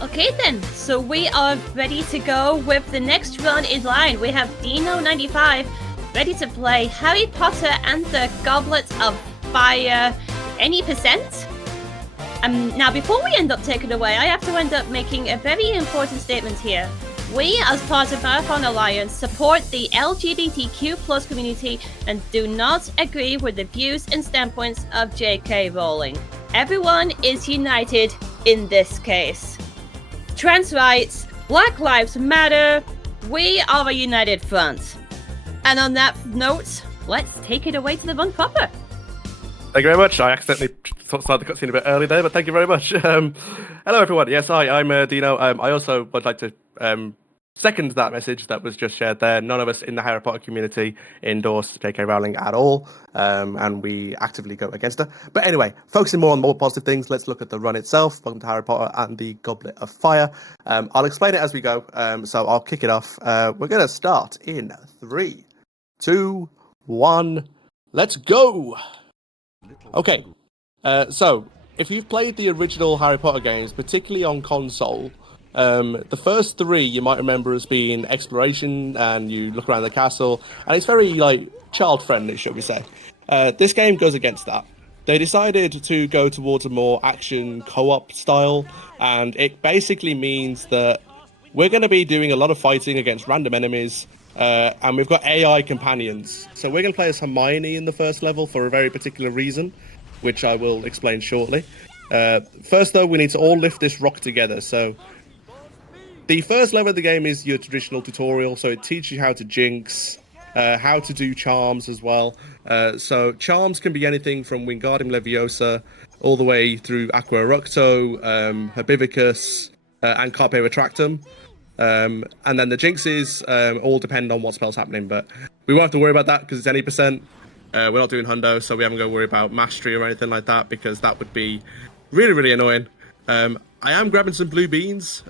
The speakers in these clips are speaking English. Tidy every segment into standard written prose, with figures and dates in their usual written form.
Okay then, so we are ready to go with the next run in line. We have Deano95 ready to play Harry Potter and the Goblet of Fire. Any percent? Now before we end up taking away, I have to end up making a very important statement here. We, as part of Marathon Alliance, support the LGBTQ plus community and do not agree with the views and standpoints of J.K. Rowling. Everyone is united in this case. Trans rights, Black Lives Matter, we are a united front. And on that note, let's take it away to the run proper. Thank you very much. I accidentally started the cutscene a bit early there, but thank you very much. Hello, everyone. Yes, hi, I'm Dino. I also would like to second that message that was just shared there. None of us in the Harry Potter community endorse J.K. Rowling at all, and we actively go against her. But anyway, focusing more on more positive things, let's look at the run itself. Welcome to Harry Potter and the Goblet of Fire. I'll explain it as we go, so I'll kick it off. We're going to start in 3, 2, 1, let's go! Okay, so if you've played the original Harry Potter games, particularly on console, the first 3 you might remember as being exploration, and you look around the castle, and it's very child friendly, shall we say. This game goes against that. They decided to go towards a more action co-op style, and it basically means that we're going to be doing a lot of fighting against random enemies, and we've got AI companions. So we're going to play as Hermione in the first level for a very particular reason, which I will explain shortly. First though, we need to all lift this rock together. So the first level of the game is your traditional tutorial, so it teaches you how to jinx, how to do charms as well. So charms can be anything from Wingardium Leviosa all the way through Aqua Eructo, Herbivicus, and Carpe Retractum. And then the jinxes all depend on what spell's happening, but we won't have to worry about that because it's any percent. We're not doing hundo, so we haven't got to worry about mastery or anything like that because that would be really, really annoying. I am grabbing some blue beans.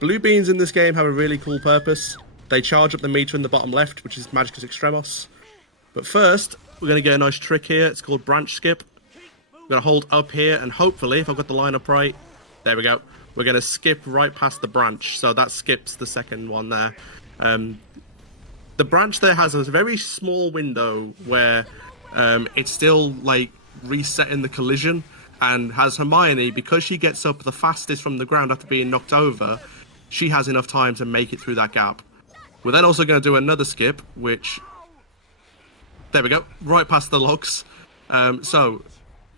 Blue beans in this game have a really cool purpose. They charge up the meter in the bottom left, which is Magicus Extremos. But first, we're going to get a nice trick here. It's called branch skip. We're going to hold up here, and hopefully, if I've got the line up right, there we go. We're going to skip right past the branch, so that skips the second one there. The branch there has a very small window where it's still resetting the collision, and has Hermione, because she gets up the fastest from the ground after being knocked over, she has enough time to make it through that gap. We're then also going to do another skip, which, there we go, right past the logs. So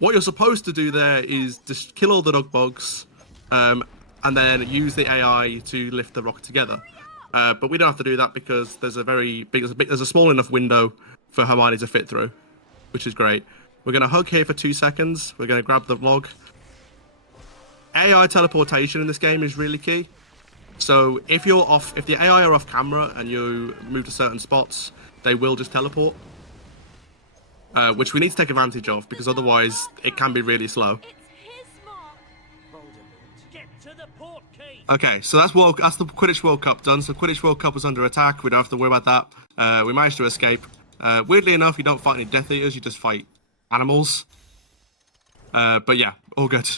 what you're supposed to do there is just kill all the dog bugs, and then use the AI to lift the rock together. But we don't have to do that because there's a small enough window for Hermione to fit through, which is great. We're going to hug here for 2 seconds. We're going to grab the log. AI teleportation in this game is really key. So if the AI are off camera and you move to certain spots, they will just teleport. Which we need to take advantage of because otherwise it can be really slow. Okay, so that's the Quidditch World Cup done. So Quidditch World Cup was under attack. We don't have to worry about that. We managed to escape. Weirdly enough, you don't fight any Death Eaters. You just fight animals. But yeah, all good.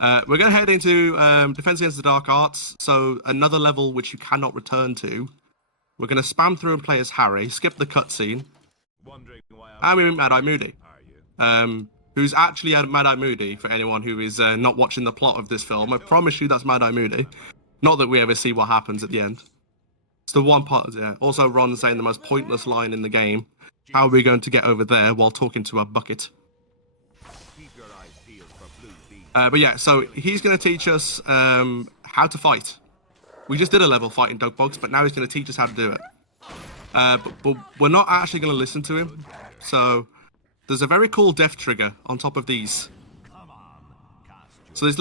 We're going to head into Defense Against the Dark Arts. So another level which you cannot return to. We're going to spam through and play as Harry. Skip the cutscene. And we meet Mad-Eye Moody. Who's actually Mad-Eye Moody, for anyone who is not watching the plot of this film. I promise you that's Mad-Eye Moody. Not that we ever see what happens at the end. It's the one part, yeah. Also, Ron saying the most pointless line in the game. How are we going to get over there while talking to a bucket? But yeah, so he's going to teach us how to fight. We just did a level fighting dog bugs, but now he's going to teach us how to do it. But we're not actually going to listen to him. So there's a very cool death trigger on top of these. So there's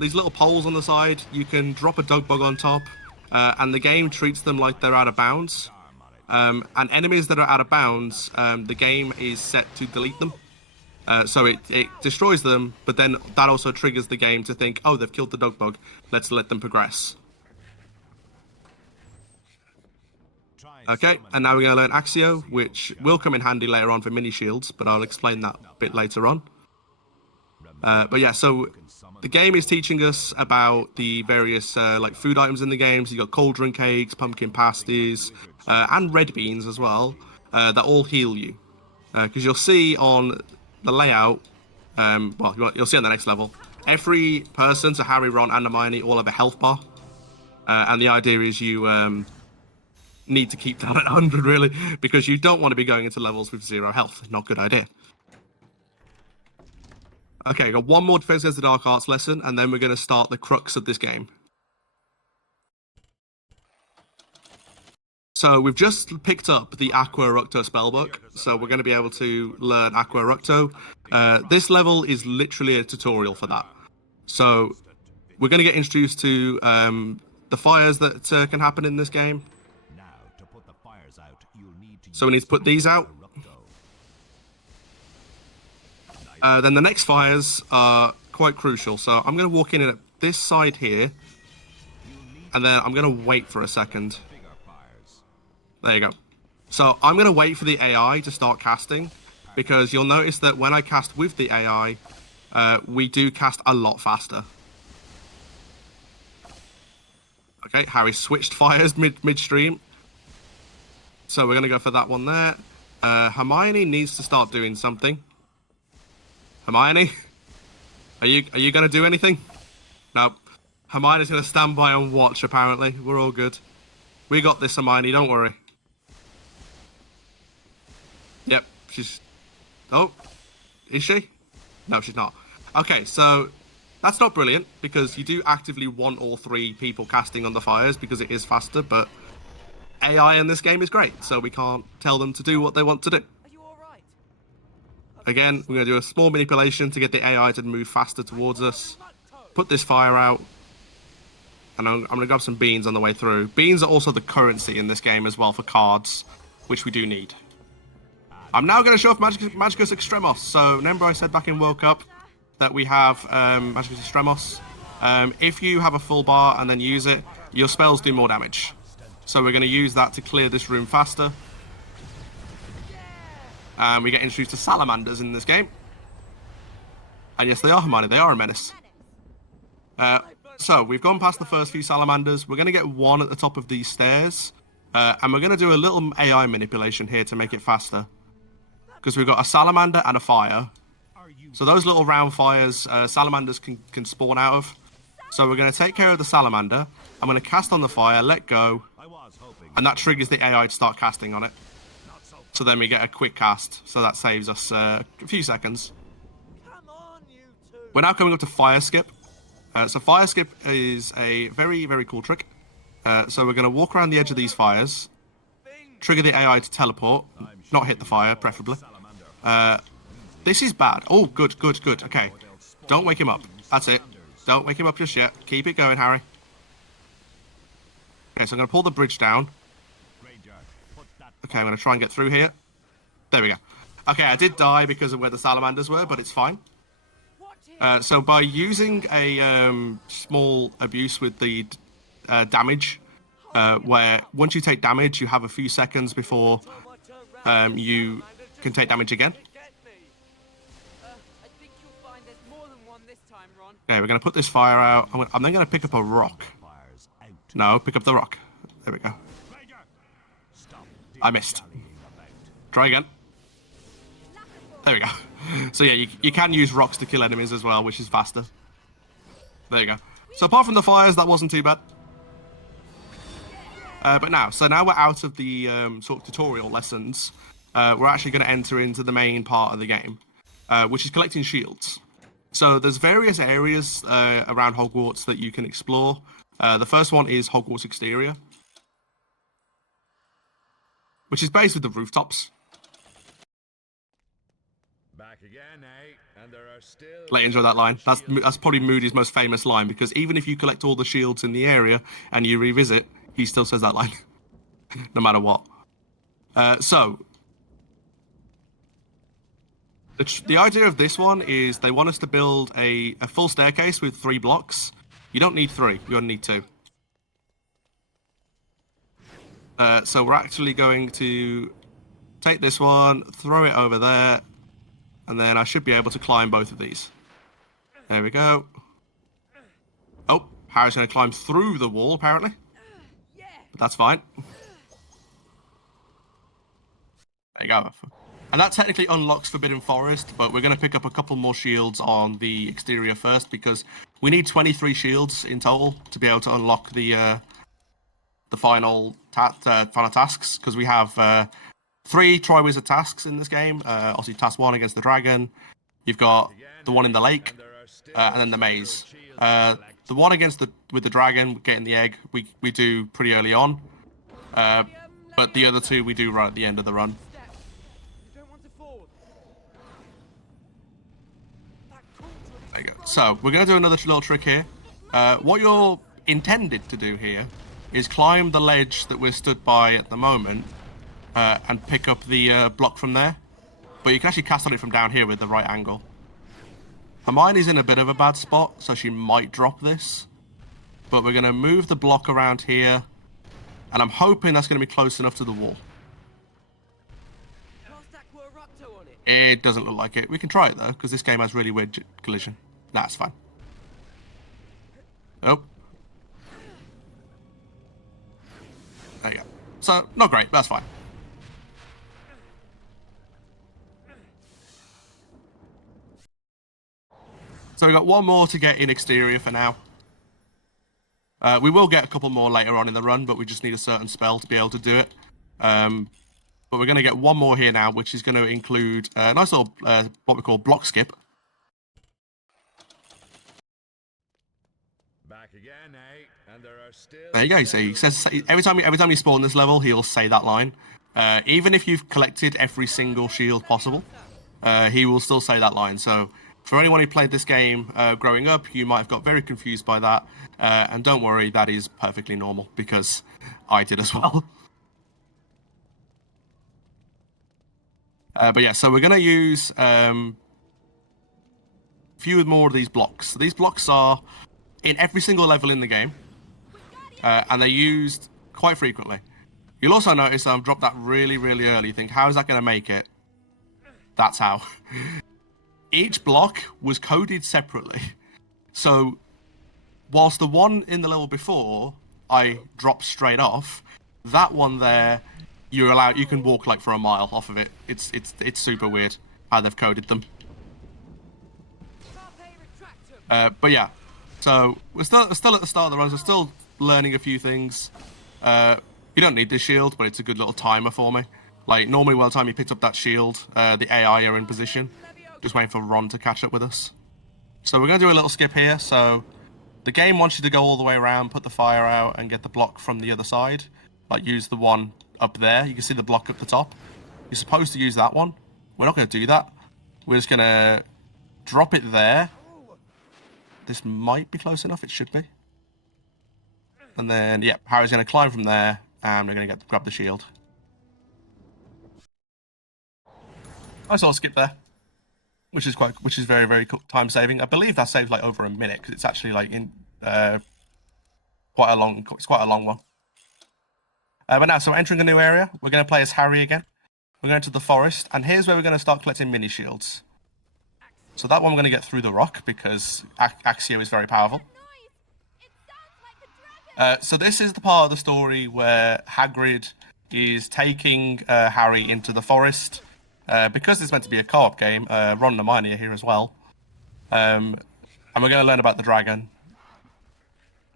these little poles on the side. You can drop a dog bug on top, and the game treats them like they're out of bounds. And enemies that are out of bounds, the game is set to delete them. So it destroys them, but then that also triggers the game to think, oh, they've killed the dog bug. Let's let them progress. Okay, and now we're going to learn Axio, which will come in handy later on for mini shields, but I'll explain that a bit later on. But yeah, so the game is teaching us about the various like food items in the game. So you got cauldron cakes, pumpkin pasties, and red beans as well. That all heal you. Because you'll see on the layout, well, you'll see on the next level, every person, so Harry, Ron, and Hermione, all have a health bar. And the idea is you need to keep that at 100, really, because you don't want to be going into levels with 0 health. Not a good idea. Okay, got one more Defense Against the Dark Arts lesson, and then we're going to start the crux of this game. So we've just picked up the Aqua Ructo spellbook, so we're going to be able to learn Aqua Ructo. This level is literally a tutorial for that. So we're going to get introduced to the fires that can happen in this game. So we need to put these out. Then the next fires are quite crucial. So I'm going to walk in at this side here, and then I'm going to wait for a second. There you go. So I'm going to wait for the AI to start casting, because you'll notice that when I cast with the AI, we do cast a lot faster. Okay, Harry switched fires midstream. So we're going to go for that one there. Hermione needs to start doing something. Hermione? Are you going to do anything? No. Hermione's going to stand by and watch, apparently. We're all good. We got this, Hermione, don't worry. Yep, she's... Oh, is she? No, she's not. Okay, so that's not brilliant, because you do actively want all 3 people casting on the fires, because it is faster, but AI in this game is great, so we can't tell them to do what they want to do. Again, we're going to do a small manipulation to get the AI to move faster towards us. Put this fire out. And I'm going to grab some beans on the way through. Beans are also the currency in this game as well for cards, which we do need. I'm now going to show off Magicus Extremos. So remember I said back in World Cup that we have Magicus Extremos. If you have a full bar and then use it, your spells do more damage. So we're going to use that to clear this room faster. And we get introduced to salamanders in this game. And yes, they are, Hermione. They are a menace. So we've gone past the first few salamanders. We're going to get one at the top of these stairs. And we're going to do a little AI manipulation here to make it faster. Because we've got a salamander and a fire. So those little round fires, salamanders can spawn out of. So we're going to take care of the salamander. I'm going to cast on the fire, let go. And that triggers the AI to start casting on it. So then we get a quick cast, so that saves us a few seconds. We're now coming up to Fire Skip. So Fire Skip is a very, very cool trick. So we're going to walk around the edge of these fires, trigger the AI to teleport, not hit the fire, preferably. This is bad. Oh, good, good, good. Okay, don't wake him up. That's it. Don't wake him up just yet. Keep it going, Harry. Okay, so I'm going to pull the bridge down. Okay, I'm going to try and get through here. There we go. Okay, I did die because of where the salamanders were, but it's fine. So by using a small abuse with the damage, where once you take damage, you have a few seconds before you can take damage again. Okay, we're going to put this fire out. I'm then going to pick up a rock. No, pick up the rock. There we go. I missed. Try again. There we go. So yeah, you can use rocks to kill enemies as well, which is faster. There you go. So apart from the fires, that wasn't too bad. But now we're out of the sort of tutorial lessons. We're actually going to enter into the main part of the game, which is collecting shields. So there's various areas around Hogwarts that you can explore. The first one is Hogwarts Exterior, which is based with the rooftops. Back again, eh? And there are still... Like, enjoy that line. That's probably Moody's most famous line, because even if you collect all the shields in the area and you revisit, he still says that line, no matter what. So, the idea of this one is they want us to build a full staircase with 3 blocks. You don't need 3, you only need 2. So we're actually going to take this one, throw it over there, and then I should be able to climb both of these. There we go. Oh, Harry's going to climb through the wall, apparently. But that's fine. There you go. And that technically unlocks Forbidden Forest, but we're going to pick up a couple more shields on the exterior first, because we need 23 shields in total to be able to unlock the final tasks, because we have 3 Triwizard tasks in this game. Obviously, task 1 against the dragon. You've got the one in the lake, and then the maze. The one with the dragon, getting the egg, we do pretty early on. But the other 2 we do right at the end of the run. There you go. So, we're going to do another little trick here. What you're intended to do here is climb the ledge that we're stood by at the moment, and pick up the block from there. But you can actually cast on it from down here with the right angle. Hermione's in a bit of a bad spot, so she might drop this. But we're going to move the block around here, and I'm hoping that's going to be close enough to the wall. It doesn't look like it. We can try it, though, because this game has really weird collision. Nah, it's fine. Nope. There you go. So, not great, but that's fine. So we've got one more to get in exterior for now. We will get a couple more later on in the run, but we just need a certain spell to be able to do it. But we're going to get one more here now, which is going to include a nice little, what we call block skip. Back again, eh? And there are still... There you go. So he says every time you spawn this level, he'll say that line. Even if you've collected every single shield possible, he will still say that line. So for anyone who played this game growing up, you might have got very confused by that. And don't worry, that is perfectly normal, because I did as well. But yeah, so we're going to use a few more of these blocks. So these blocks are in every single level in the game, and they're used quite frequently. You'll also notice I've dropped that really, really early. You think, how is that going to make it? That's how. Each block was coded separately. So, whilst the one in the level before I dropped straight off, that one there, you can walk like for a mile off of it. It's super weird how they've coded them. But yeah, so we're still at the start of the run. We're still learning a few things. You don't need this shield, but it's a good little timer for me. Like normally, by the time you picked up that shield, the AI are in position, just waiting for Ron to catch up with us. So we're going to do a little skip here. So the game wants you to go all the way around, put the fire out, and get the block from the other side. Like use the one up there. You can see the block up the top. You're supposed to use that one. We're not going to do that. We're just going to drop it there. This might be close enough. It should be. And then, yeah, Harry's going to climb from there, and we're going to grab the shield. Nice little skip there, which is very, very time saving. I believe that saves like over a minute because it's actually like in quite a long one. But now, so we're entering a new area. We're going to play as Harry again. We're going to the forest, and here's where we're going to start collecting mini shields. So that one we're going to get through the rock because Axio is very powerful. So this is the part of the story where Hagrid is taking Harry into the forest. Because it's meant to be a co-op game, Ron and Hermione are here as well. And we're going to learn about the dragon.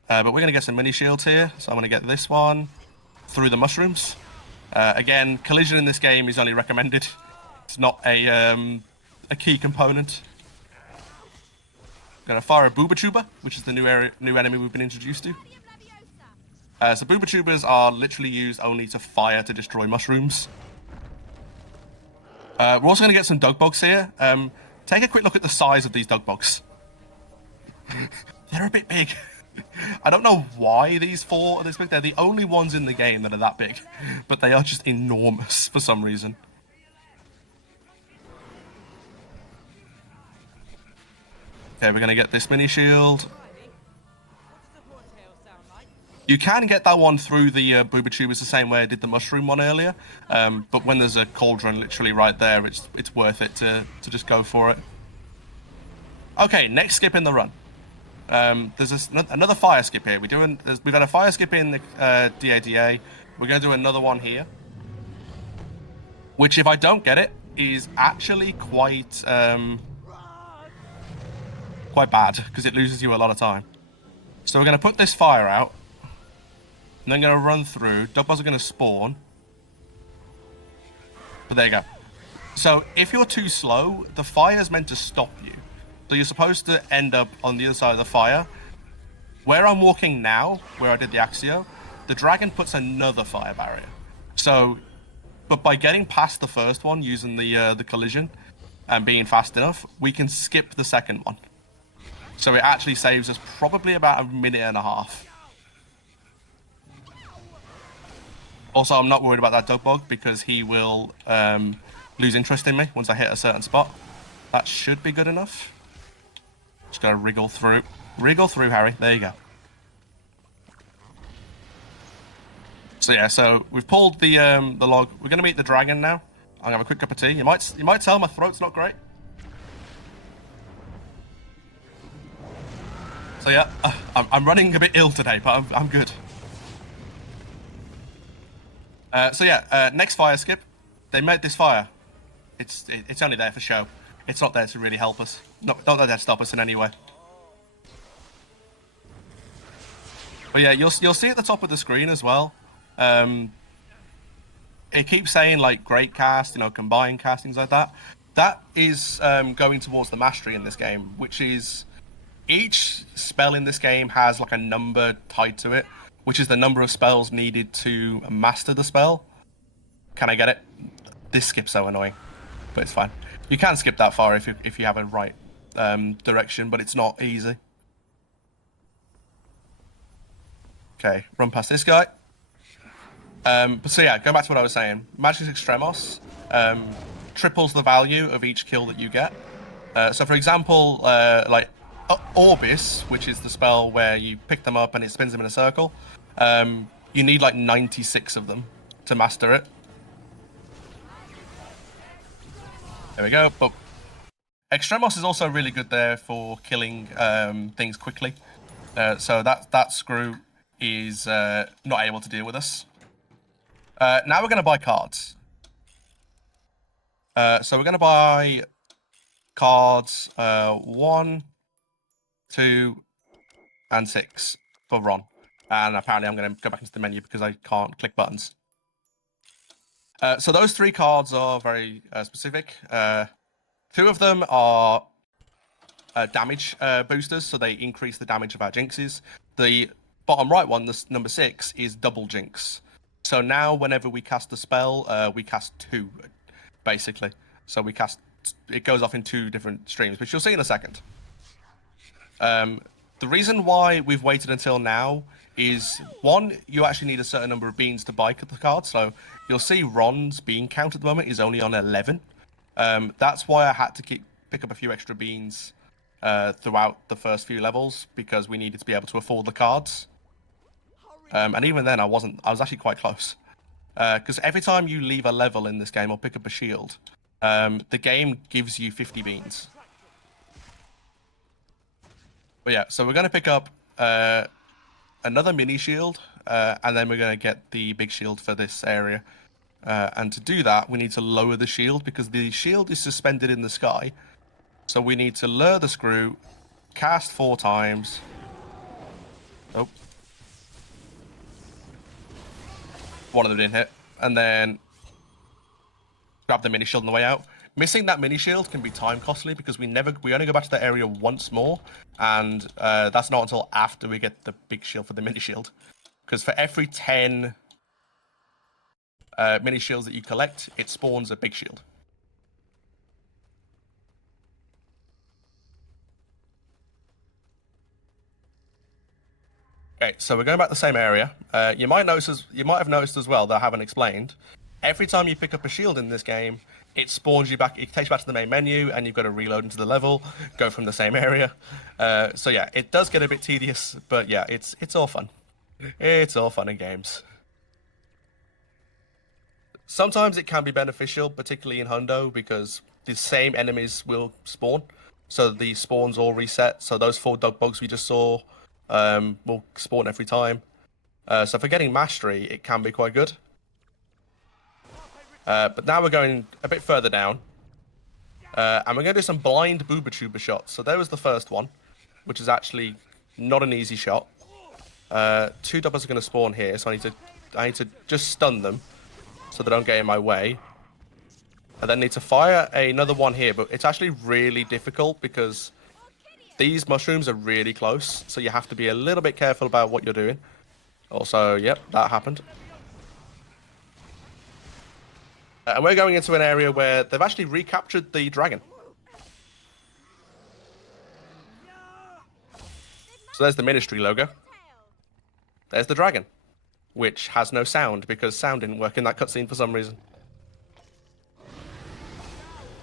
But we're going to get some mini shields here. So I'm going to get this one through the mushrooms. Again, collision in this game is only recommended. It's not a key component. Going to fire a Booba-Tuber, which is the new enemy we've been introduced to. So Booba-Tubers are literally used only to fire to destroy mushrooms. We're also going to get some dug bugs here. Take a quick look at the size of these dug bugs. They're a bit big. I don't know why these 4 are this big. They're the only ones in the game that are that big. But they are just enormous for some reason. Okay, we're going to get this mini shield. You can get that one through the Booba-Tubers the same way I did the mushroom one earlier, but when there's a cauldron literally right there, it's worth it to just go for it. Okay, next skip in the run. There's another fire skip here. We've had a fire skip in the DADA. We're going to do another one here. Which, if I don't get it, is actually quite bad, because it loses you a lot of time. So we're going to put this fire out. And then going to run through. Dogbots are going to spawn. But there you go. So if you're too slow, the fire's meant to stop you. So you're supposed to end up on the other side of the fire. Where I'm walking now, where I did the Axio, the dragon puts another fire barrier. So, but by getting past the first one using the collision and being fast enough, we can skip the second one. So it actually saves us probably about a minute and a half. Also, I'm not worried about that dog bug because he will lose interest in me once I hit a certain spot. That should be good enough. Just gotta wriggle through. Wriggle through, Harry. There you go. So yeah, so we've pulled the log. We're gonna meet the dragon now. I'm gonna have a quick cup of tea. You might tell my throat's not great. So yeah, I'm running a bit ill today, but I'm good. So yeah, next fire skip. They made this fire. It's only there for show. It's not there to really help us. Not there to stop us in any way. But yeah, you'll see at the top of the screen as well. It keeps saying like great cast, combined cast, things like that. That is going towards the mastery in this game, which is each spell in this game has like a number tied to it, which is the number of spells needed to master the spell. Can I get it? This skip's so annoying, but it's fine. You can skip that far if you have a right direction, but it's not easy. Okay, run past this guy. But so yeah, going back to what I was saying, Magic's Extremos triples the value of each kill that you get. So for example, like Orbis, which is the spell where you pick them up and it spins them in a circle, you need like 96 of them to master it. There we go. But Extremos is also really good there for killing things quickly. So that screw is not able to deal with us. Now we're going to buy cards. So we're going to buy cards 1, 2, and 6 for Ron. And apparently I'm going to go back into the menu because I can't click buttons. So those 3 cards are very specific. 2 of them are damage boosters, so they increase the damage of our jinxes. The bottom right one, this number 6, is double jinx. So now whenever we cast a spell, we cast 2, basically. So it goes off in 2 different streams, which you'll see in a second. The reason why we've waited until now is, 1, you actually need a certain number of beans to buy the card. So you'll see Ron's bean count at the moment is only on 11. That's why I had to pick up a few extra beans throughout the first few levels, because we needed to be able to afford the cards. And even then, I was actually quite close. Because every time you leave a level in this game or pick up a shield, the game gives you 50 beans. But yeah, so we're going to pick up another mini shield, and then we're going to get the big shield for this area. And to do that, we need to lower the shield, because the shield is suspended in the sky. So we need to lure the screw, cast 4 times. Oh. One of them didn't hit. And then grab the mini shield on the way out. Missing that mini shield can be time costly, because we only go back to that area once more, and that's not until after we get the big shield for the mini shield. Because for every 10 mini shields that you collect, it spawns a big shield. Okay, so we're going back to the same area. You might have noticed as well that I haven't explained. Every time you pick up a shield in this game, it spawns you back. It takes you back to the main menu, and you've got to reload into the level, go from the same area. So yeah, it does get a bit tedious, but yeah, it's all fun. It's all fun in games. Sometimes it can be beneficial, particularly in Hundo, because the same enemies will spawn. so the spawns all reset. So those 4 dog bugs we just saw will spawn every time. So for getting mastery, it can be quite good. But now we're going a bit further down. And we're going to do some blind booba tuber shots. So there was the first one, which is actually not an easy shot. 2 doubles are going to spawn here, so I need to just stun them so they don't get in my way. I then need to fire another one here, but it's actually really difficult because these mushrooms are really close, so you have to be a little bit careful about what you're doing. Also, yep, that happened. And we're going into an area where they've actually recaptured the dragon. So there's the Ministry logo. There's the dragon, which has no sound because sound didn't work in that cutscene for some reason.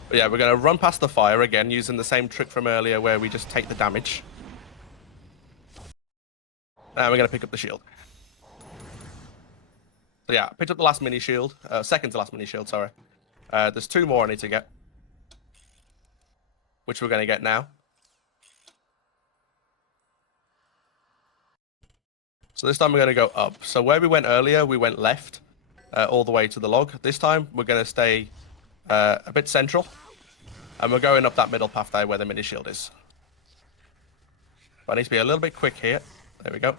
But yeah, we're going to run past the fire again using the same trick from earlier where we just take the damage. And we're going to pick up the shield. So yeah, picked up the last mini shield. Second to last mini shield, sorry. There's 2 more I need to get. Which we're going to get now. So this time we're going to go up. So where we went earlier, we went left all the way to the log. This time we're going to stay a bit central. And we're going up that middle path there where the mini shield is. But I need to be a little bit quick here. There we go.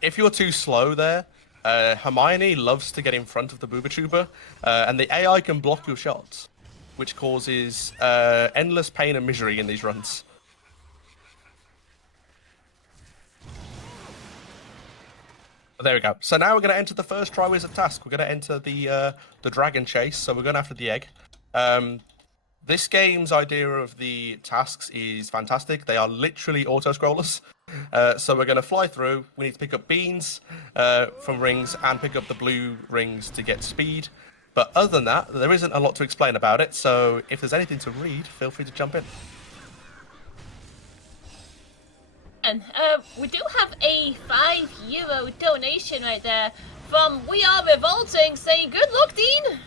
If you're too slow there, Hermione loves to get in front of the booba tuber, and the AI can block your shots, which causes endless pain and misery in these runs. But there we go. So now we're going to enter the first Triwizard task. We're going to enter the dragon chase, so we're going after the egg. This game's idea of the tasks is fantastic. They are literally auto-scrollers. So we're going to fly through. We need to pick up beans from rings and pick up the blue rings to get speed. But other than that, there isn't a lot to explain about it. So if there's anything to read, feel free to jump in. And we do have a €5 donation right there from We Are Revolting saying, "Good luck, Dean."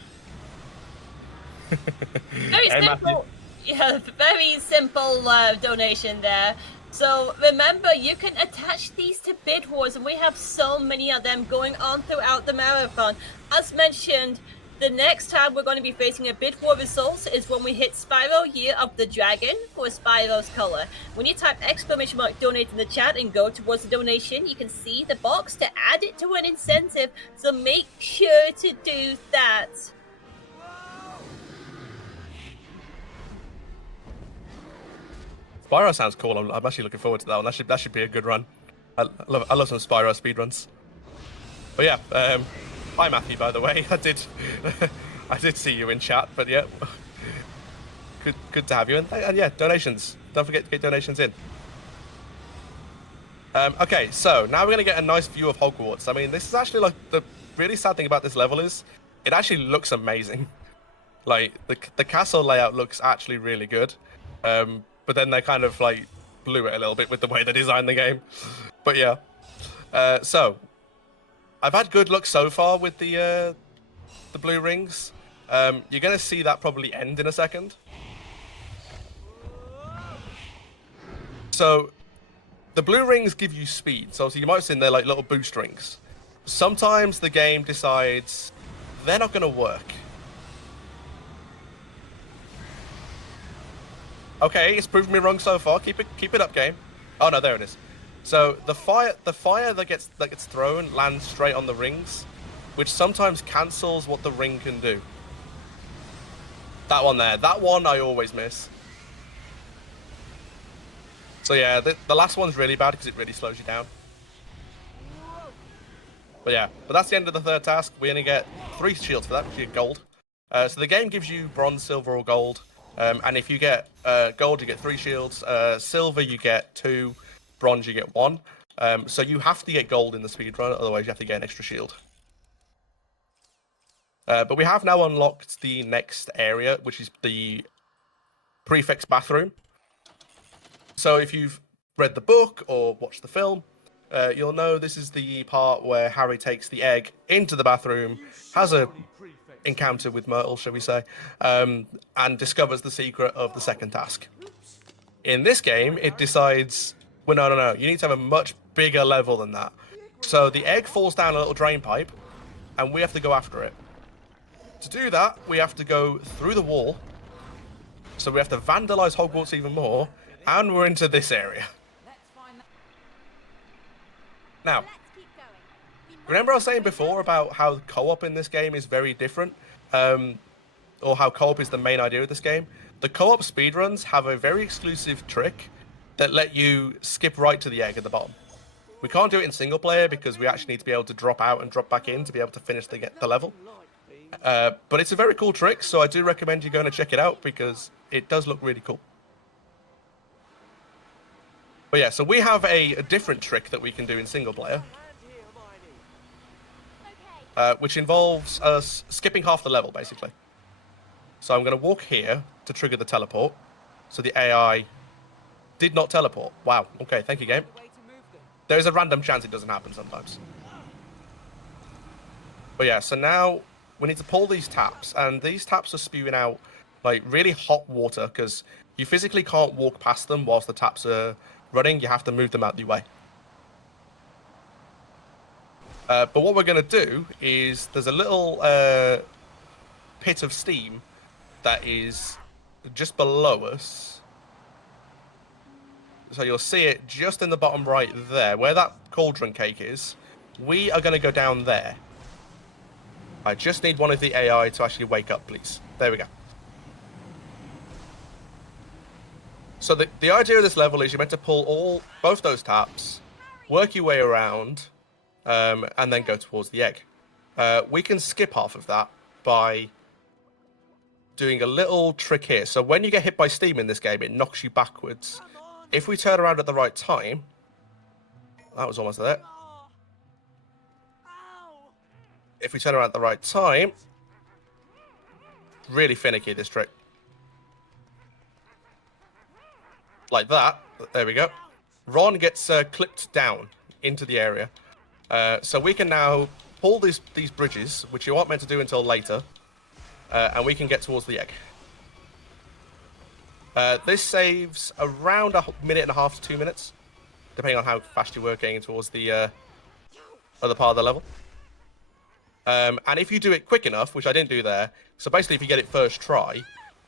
Very simple. Yeah, very simple donation there. So remember, you can attach these to bid wars, and we have so many of them going on throughout the marathon. As mentioned, the next time we're going to be facing a bid war results is when we hit Spyro Year of the Dragon for Spyro's color. When you type !donate in the chat and go towards the donation, you can see the box to add it to an incentive. So make sure to do that. Spyro sounds cool. I'm actually looking forward to that one. That should be a good run. I love some Spyro speedruns. But yeah, hi Matthew, by the way. I did see you in chat, but yeah, good to have you. And yeah, donations. Don't forget to get donations in. Okay, so now we're gonna get a nice view of Hogwarts. I mean, this is actually like the really sad thing about this level is it actually looks amazing. Like the castle layout looks actually really good. But then they kind of like blew it a little bit with the way they designed the game. But yeah, so I've had good luck so far with the blue rings. You're gonna see that probably end in a second. So the blue rings give you speed. So you might have seen they're like little boost rings. Sometimes the game decides they're not gonna work. Okay, it's proven me wrong so far. Keep it up, game. Oh no, there it is. So the fire that gets thrown lands straight on the rings, which sometimes cancels what the ring can do. That one there. That one I always miss. So yeah, the last one's really bad because it really slows you down. But yeah, but that's the end of the third task. We only get 3 shields for that, which you get gold. So the game gives you bronze, silver, or gold. And if you get gold, you get 3 shields. Silver, you get 2. Bronze, you get 1. So you have to get gold in the speedrun, otherwise you have to get an extra shield. But we have now unlocked the next area, which is the prefect's bathroom. So if you've read the book or watched the film, you'll know this is the part where Harry takes the egg into the bathroom, has a encounter with Myrtle, shall we say, and discovers the secret of the second task. In this game, it decides, well, no, you need to have a much bigger level than that. So the egg falls down a little drain pipe, and we have to go after it. To do that, we have to go through the wall. So we have to vandalize Hogwarts even more, and we're into this area. Now, remember I was saying before about how co-op in this game is very different? Or how co-op is the main idea of this game? The co-op speedruns have a very exclusive trick that let you skip right to the egg at the bottom. We can't do it in single player because we actually need to be able to drop out and drop back in to be able to finish the level. But it's a very cool trick, so I do recommend you going to check it out because it does look really cool. But yeah, so we have a different trick that we can do in single player, which involves us skipping half the level, basically. So I'm going to walk here to trigger the teleport. So the AI did not teleport. Wow. Okay, thank you, game. There is a random chance it doesn't happen sometimes. But yeah, so now we need to pull these taps, and these taps are spewing out like really hot water because you physically can't walk past them whilst the taps are running. You have to move them out the way. But what we're going to do is there's a little pit of steam that is just below us. So you'll see it just in the bottom right there, where that cauldron cake is. We are going to go down there. I just need one of the AI to actually wake up, please. There we go. So the idea of this level is you're meant to pull both those taps, work your way around, and then go towards the egg. We can skip half of that by doing a little trick here. So when you get hit by steam in this game, it knocks you backwards. If we turn around at the right time, that was almost there. If we turn around at the right time, really finicky, this trick. Like that. There we go. Ron gets clipped down into the area. So we can now pull these bridges, which you aren't meant to do until later, and we can get towards the egg. This saves around a minute and a half to 2 minutes, depending on how fast you were getting towards the other part of the level. And if you do it quick enough, which I didn't do there, so basically if you get it first try,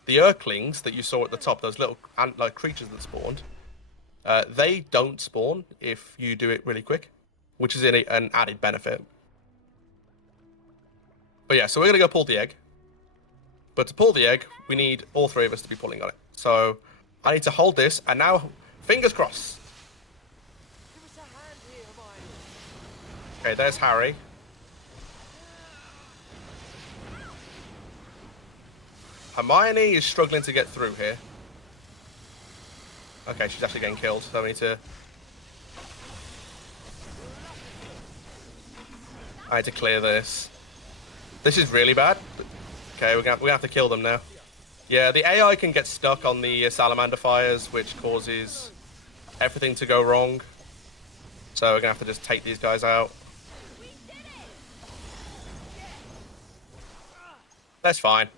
the Urklings that you saw at the top, those little ant-like creatures that spawned, they don't spawn if you do it really quick, which is an added benefit. But yeah, so we're going to go pull the egg. But to pull the egg, we need all three of us to be pulling on it. So I need to hold this, and now, fingers crossed. Okay, there's Harry. Hermione is struggling to get through here. Okay, she's actually getting killed, so I need to clear this. This is really bad. Okay, we're gonna have to kill them now. Yeah, the AI can get stuck on the salamander fires, which causes everything to go wrong. So we're gonna have to just take these guys out. That's fine.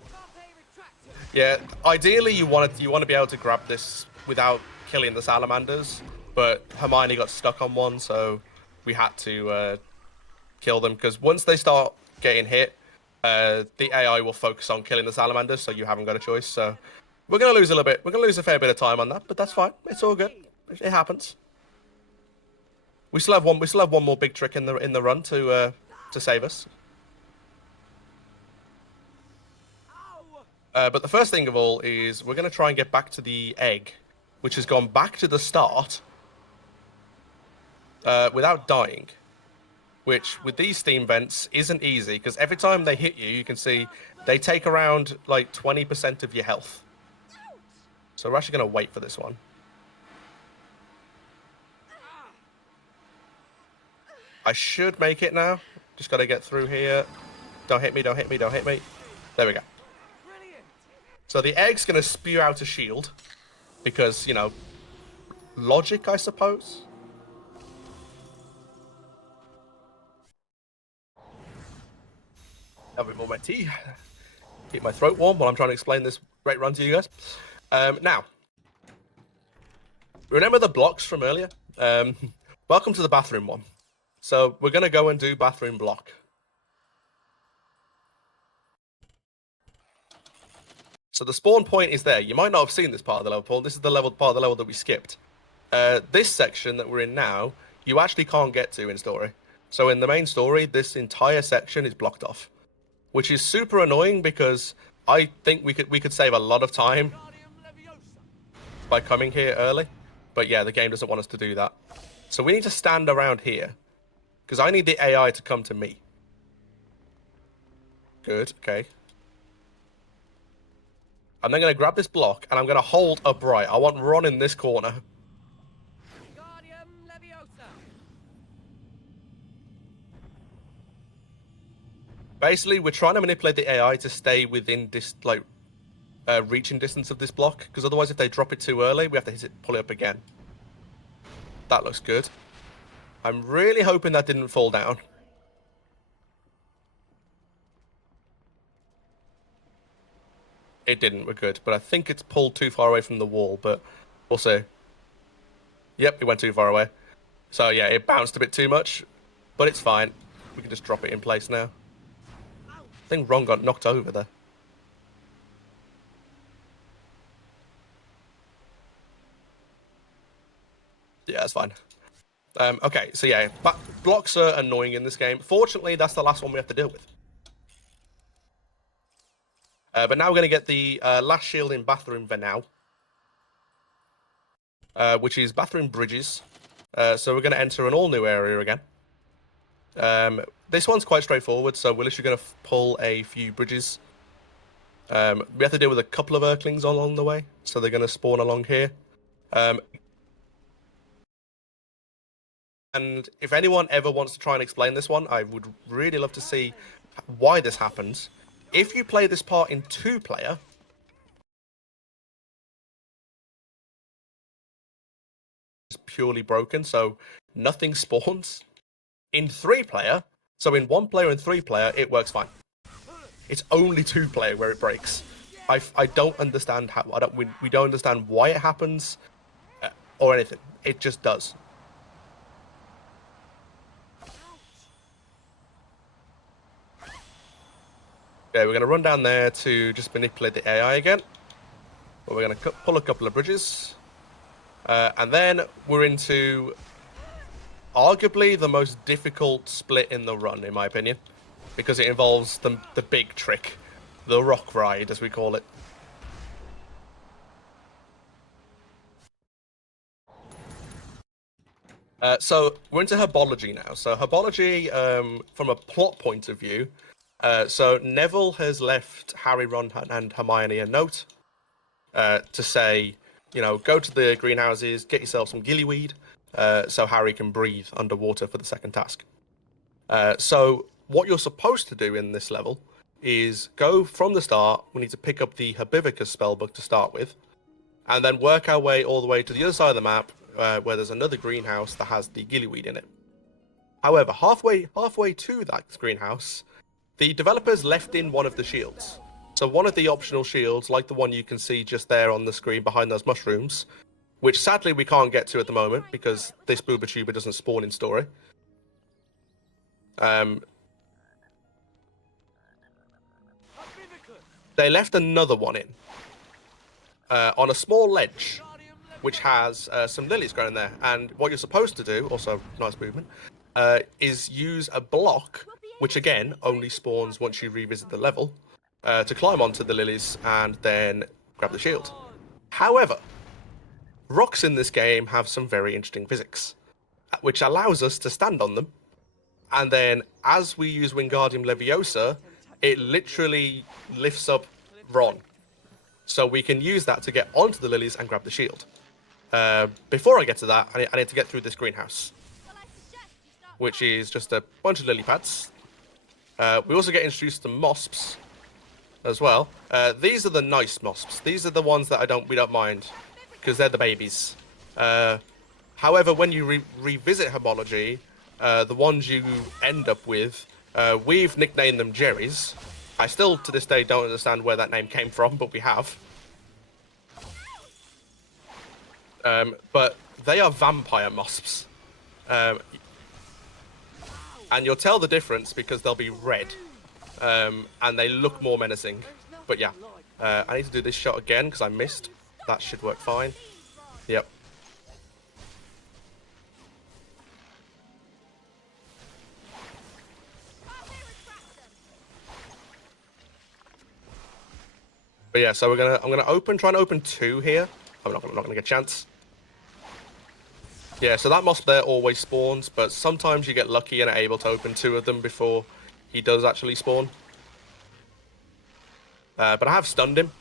Yeah, ideally you want to be able to grab this without killing the salamanders, but Hermione got stuck on one, so we had to kill them, because once they start getting hit, the AI will focus on killing the salamanders, so you haven't got a choice. So we're gonna lose a little bit. We're gonna lose a fair bit of time on that, but that's fine. It's all good. It happens. We still have one. We still have one more big trick in the run to save us. But the first thing of all is we're gonna try and get back to the egg, which has gone back to the start without dying. Which, with these steam vents, isn't easy, because every time they hit you, you can see they take around, like, 20% of your health. So we're actually going to wait for this one. I should make it now. Just got to get through here. Don't hit me, don't hit me, don't hit me. There we go. So the egg's going to spew out a shield, because, you know, logic, I suppose. Have a bit more of my tea. Keep my throat warm while I'm trying to explain this great run to you guys. Now, Remember the blocks from earlier? Welcome to the bathroom one. So we're going to go and do bathroom block. So the spawn point is there. You might not have seen this part of the level, Paul. This is the part of the level that we skipped. This section that we're in now, you actually can't get to in story. So in the main story, this entire section is blocked off, which is super annoying because I think we could save a lot of time by coming here early. But yeah, the game doesn't want us to do that. So we need to stand around here because I need the AI to come to me. Good, okay. I'm then going to grab this block and I'm going to hold upright. I want Ron in this corner. Basically, we're trying to manipulate the AI to stay within this, reaching distance of this block, because otherwise if they drop it too early, we have to pull it up again. That looks good. I'm really hoping that didn't fall down. It didn't, we're good, but I think it's pulled too far away from the wall, but we'll see. Yep, it went too far away. So yeah, it bounced a bit too much, but it's fine. We can just drop it in place now. I think Ron got knocked over there. Yeah, that's fine. Okay, so yeah, blocks are annoying in this game. Fortunately, that's the last one we have to deal with. But now we're going to get the last shield in bathroom for now. Which is bathroom bridges. So we're going to enter an all-new area again. This one's quite straightforward, so we're literally going to pull a few bridges. We have to deal with a couple of Earthlings along the way, so they're going to spawn along here. And if anyone ever wants to try and explain this one, I would really love to see why this happens. If you play this part in 2-player, it's purely broken, so nothing spawns. In 3-player, so in 1-player and 3-player, it works fine. It's only 2-player where it breaks. I don't understand how. We don't understand why it happens or anything. It just does. Okay, we're going to run down there to just manipulate the AI again. But we're going to pull a couple of bridges. And then we're into arguably the most difficult split in the run, in my opinion. Because it involves the big trick. The rock ride, as we call it. So we're into herbology now. So herbology, from a plot point of view, so Neville has left Harry, Ron, and Hermione a note to say, you know, go to the greenhouses, get yourself some gillyweed, so Harry can breathe underwater for the second task. So what you're supposed to do in this level is go from the start. We need to pick up the Herbivicus spellbook to start with, and then work our way all the way to the other side of the map, where there's another greenhouse that has the gillyweed in it. However, halfway to that greenhouse, the developers left in one of the shields. So one of the optional shields, like the one you can see just there on the screen behind those mushrooms, which sadly we can't get to at the moment because this Booba Tuber doesn't spawn in story. They left another one in on a small ledge, which has some lilies growing there. And what you're supposed to do, also nice movement, is use a block, which again only spawns once you revisit the level, to climb onto the lilies and then grab the shield. However, rocks in this game have some very interesting physics, which allows us to stand on them, and then as we use Wingardium Leviosa, it literally lifts up Ron. So we can use that to get onto the lilies and grab the shield. Before I get to that, I need to get through this greenhouse, which is just a bunch of lily pads. We also get introduced to mosps as well. These are the nice mosps. These are the ones that we don't mind, because they're the babies. However, when you revisit Herbology, the ones you end up with, we've nicknamed them Jerrys. I still, to this day, don't understand where that name came from, but we have. But they are vampire mosps. And you'll tell the difference because they'll be red. And they look more menacing. But yeah, I need to do this shot again because I missed. That should work fine. Yep. But yeah, so I'm gonna try and open 2 here. I'm not gonna get a chance. Yeah, so that mosp there always spawns, but sometimes you get lucky and are able to open 2 of them before he does actually spawn. But I have stunned him.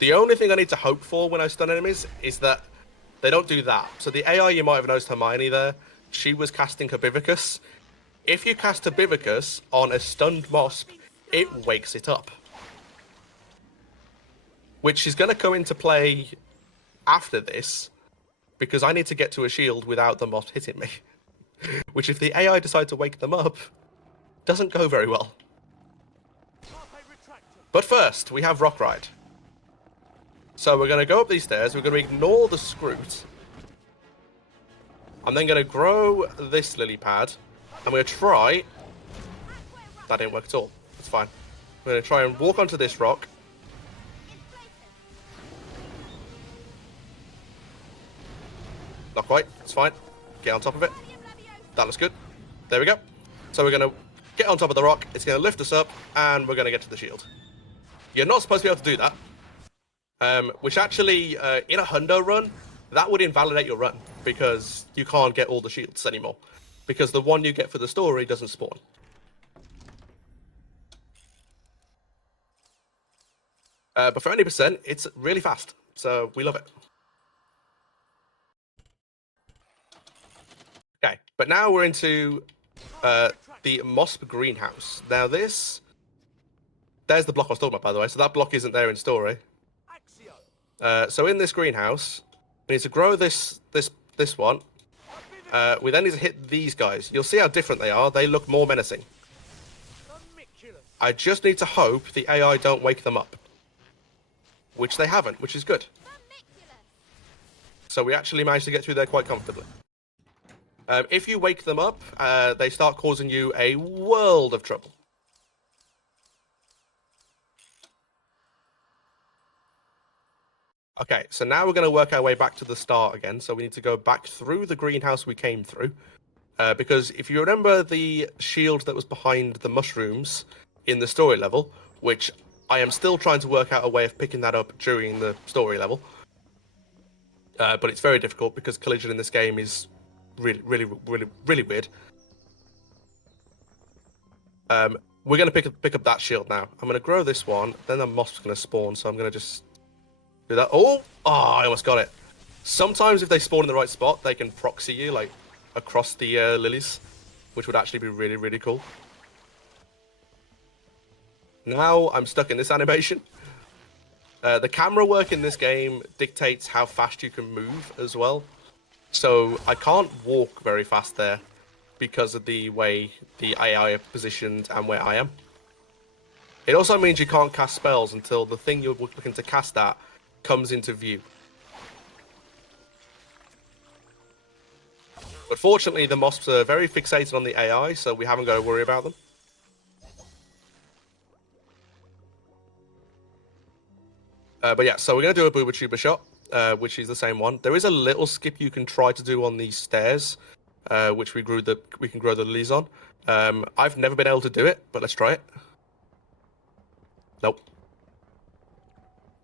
The only thing I need to hope for when I stun enemies is that they don't do that. So the AI, you might have noticed Hermione there, she was casting Herbivicus. If you cast Herbivicus on a stunned mosp, it wakes it up. Which is going to come into play after this, because I need to get to a shield without the mosp hitting me. Which, if the AI decide to wake them up, doesn't go very well. But first, we have Rock Ride. So we're going to go up these stairs, we're going to ignore the Scroot. I'm then going to grow this lily pad. I'm going to try... That didn't work at all. It's fine. I'm going to try and walk onto this rock. Not quite. It's fine. Get on top of it. That looks good. There we go. So we're going to get on top of the rock. It's going to lift us up, and we're going to get to the shield. You're not supposed to be able to do that. Which actually, in a hundo run, that would invalidate your run, because you can't get all the shields anymore. Because the one you get for the story doesn't spawn. But for any percent, it's really fast. So we love it. Okay, but now we're into the Mosp greenhouse. Now this... There's the block I was talking about, by the way. So that block isn't there in story. So in this greenhouse, we need to grow this one. We then need to hit these guys. You'll see how different they are. They look more menacing. I just need to hope the AI don't wake them up. Which they haven't, which is good. So we actually managed to get through there quite comfortably. If you wake them up, they start causing you a world of trouble. Okay, so now we're going to work our way back to the start again. So we need to go back through the greenhouse we came through. Because if you remember the shield that was behind the mushrooms in the story level, which I am still trying to work out a way of picking that up during the story level. But it's very difficult because collision in this game is really weird. We're going to pick up that shield now. I'm going to grow this one, then the moth's going to spawn, so I'm going to just do that. Oh, I almost got it. Sometimes if they spawn in the right spot, they can proxy you, like, across the lilies, which would actually be really cool. Now I'm stuck in this animation. The camera work in this game dictates how fast you can move as well. So I can't walk very fast there because of the way the AI are positioned and where I am. It also means you can't cast spells until the thing you're looking to cast at comes into view. But fortunately, the mosps are very fixated on the AI, so we haven't got to worry about them. But yeah, so we're going to do a Booba Tuber shot, which is the same one. There is a little skip you can try to do on these stairs, which we can grow the lilies on. I've never been able to do it, but let's try it. Nope.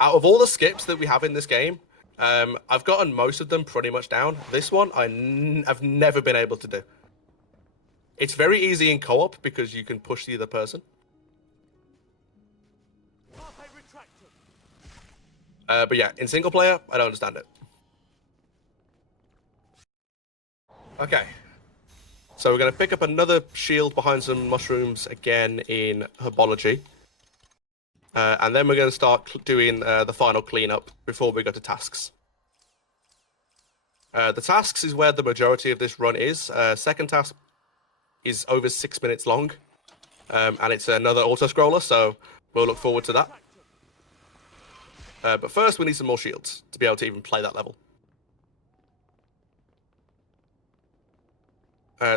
Out of all the skips that we have in this game, I've gotten most of them pretty much down. This one, I've never been able to do. It's very easy in co-op because you can push the other person. But yeah, in single player, I don't understand it. Okay. So we're going to pick up another shield behind some mushrooms again in herbology. And then we're going to start doing the final cleanup before we go to tasks. The tasks is where the majority of this run is. Second task is over 6 minutes long. And it's another auto-scroller, so we'll look forward to that. But first, we need some more shields to be able to even play that level.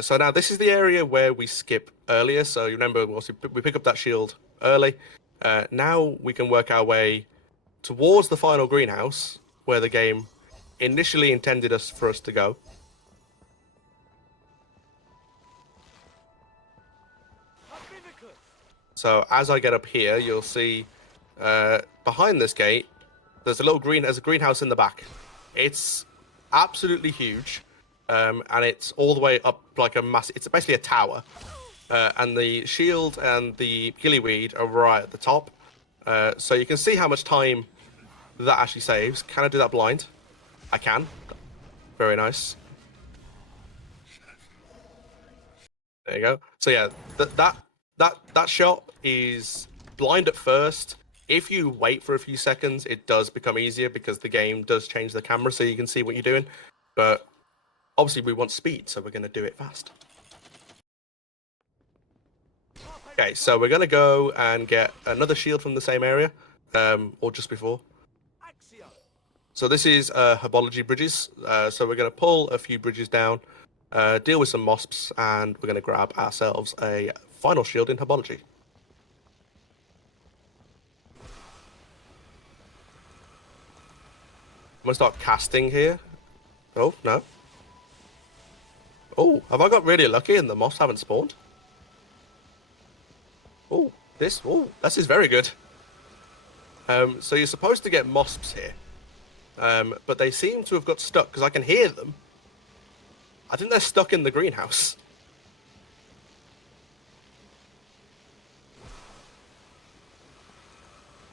So now this is the area where we skip earlier. So you remember, we pick up that shield early. Now we can work our way towards the final greenhouse, where the game initially intended for us to go. So as I get up here, you'll see behind this gate, there's a greenhouse in the back. It's absolutely huge, and it's all the way up like a massive. It's basically a tower, and the shield and the gillyweed are right at the top. So you can see how much time that actually saves. Can I do that blind? I can. Very nice. There you go. So yeah, that shot is blind at first. If you wait for a few seconds, it does become easier because the game does change the camera so you can see what you're doing. But obviously we want speed, so we're going to do it fast. Okay, so we're going to go and get another shield from the same area, or just before. So this is herbology bridges. So we're going to pull a few bridges down, deal with some mosps, and we're going to grab ourselves a final shield in herbology. I'm going to start casting here. Oh, no. Oh, have I got really lucky and the mosps haven't spawned? Oh, this is very good. So you're supposed to get mosps here. But they seem to have got stuck, because I can hear them. I think they're stuck in the greenhouse.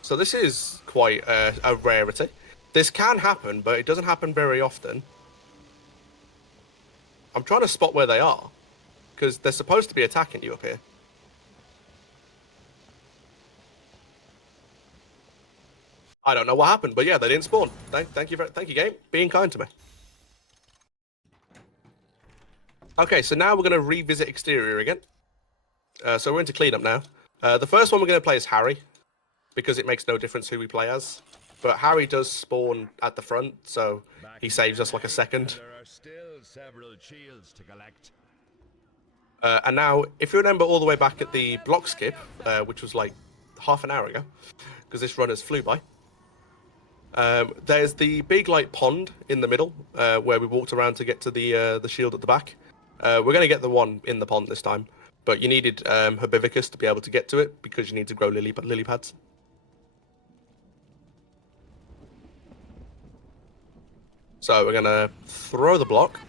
So this is quite a rarity. This can happen, but it doesn't happen very often. I'm trying to spot where they are, because they're supposed to be attacking you up here. I don't know what happened, but yeah, they didn't spawn. Thank you, game. Being kind to me. Okay, so now we're going to revisit exterior again. So we're into cleanup now. The first one we're going to play is Harry, because it makes no difference who we play as. But Harry does spawn at the front, so he saves us like a second. There are still several shields to collect. And now, if you remember all the way back at the block skip, which was like half an hour ago, because this run has flew by, there's the big like pond in the middle where we walked around to get to the shield at the back. We're going to get the one in the pond this time, but you needed Herbivicus to be able to get to it because you need to grow lily pads. So we're going to throw the block.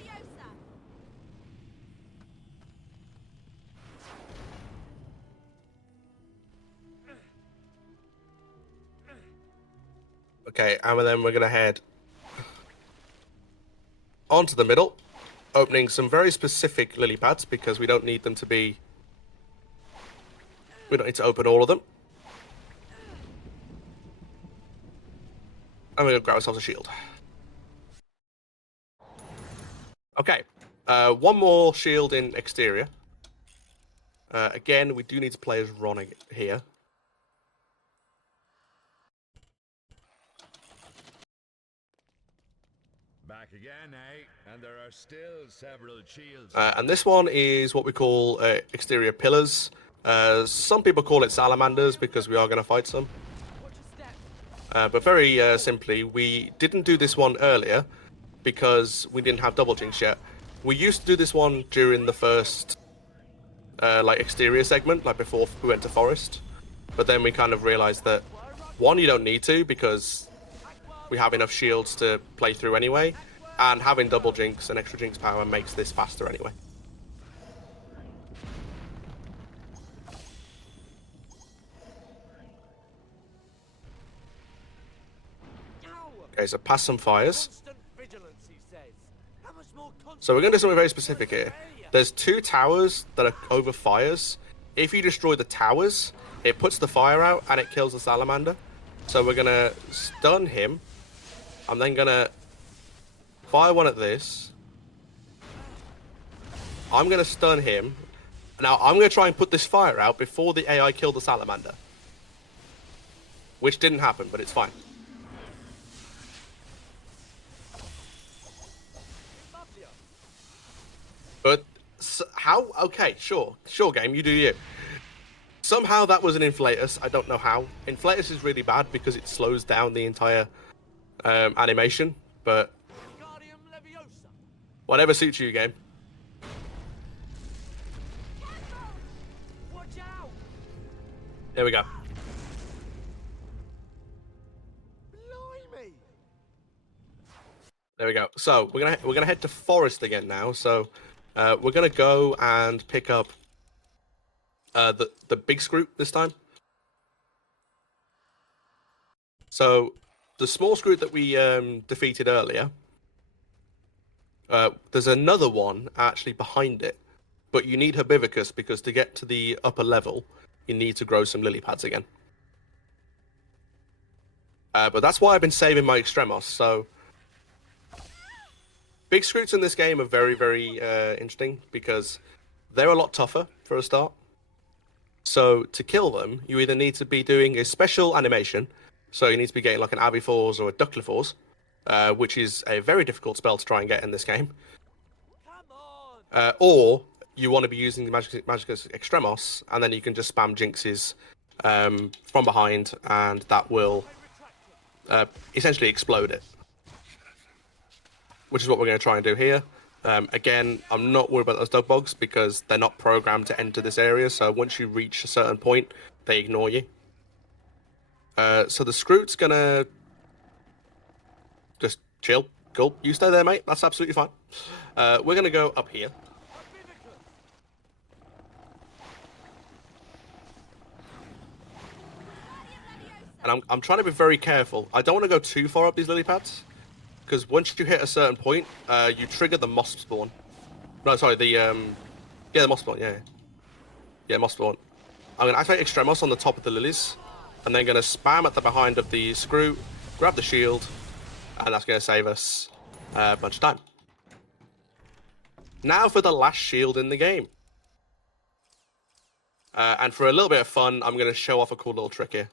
Okay, and then we're going to head onto the middle, opening some very specific lily pads because we don't need them to be... We don't need to open all of them. And we're going to grab ourselves a shield. Okay, one more shield in exterior. Again, we do need to play as Ron here. Back again, eh? And there are still several shields. And this one is what we call exterior pillars. Some people call it salamanders because we are going to fight some. But very simply, we didn't do this one earlier because we didn't have double jinx yet. We used to do this one during the first like exterior segment, like before we went to forest. But then we kind of realized that one, you don't need to because we have enough shields to play through anyway, and having double jinx and extra jinx power makes this faster anyway. Okay, so pass some fires. So we're going to do something very specific here. There's two towers that are over fires. If you destroy the towers, it puts the fire out and it kills the salamander. So we're going to stun him. I'm then going to fire one at this. I'm going to stun him. Now I'm going to try and put this fire out before the AI killed the salamander. Which didn't happen, but it's fine. But how? Okay, sure, game. You do you. Somehow that was an Inflatus. I don't know how. Inflatus is really bad because it slows down the entire animation. But whatever suits you, game. There we go. There we go. So we're gonna head to Forest again now. So we're gonna go and pick up the big screw this time. So the small screw that we defeated earlier, there's another one actually behind it, but you need Herbivicus because to get to the upper level, you need to grow some lily pads again. But that's why I've been saving my Extremos. So big scroots in this game are very, very interesting because they're a lot tougher for a start. So to kill them, you either need to be doing a special animation, so you need to be getting like an Aviforce or a Ductliforce, which is a very difficult spell to try and get in this game. Or you want to be using the Magicus Extremos, and then you can just spam Jinxes from behind, and that will essentially explode it. Which is what we're going to try and do here. Again, I'm not worried about those dug bugs because they're not programmed to enter this area, so once you reach a certain point, they ignore you. So the Scroot's gonna just chill. Cool. You stay there, mate. That's absolutely fine. We're gonna go up here. And I'm trying to be very careful. I don't want to go too far up these lily pads, because once you hit a certain point, you trigger the moss spawn. No, sorry, the moss spawn. Yeah, moss spawn. I'm gonna activate Extremos on the top of the lilies, and then gonna spam at the behind of the screw, grab the shield, and that's gonna save us a bunch of time. Now for the last shield in the game. And for a little bit of fun, I'm gonna show off a cool little trick here.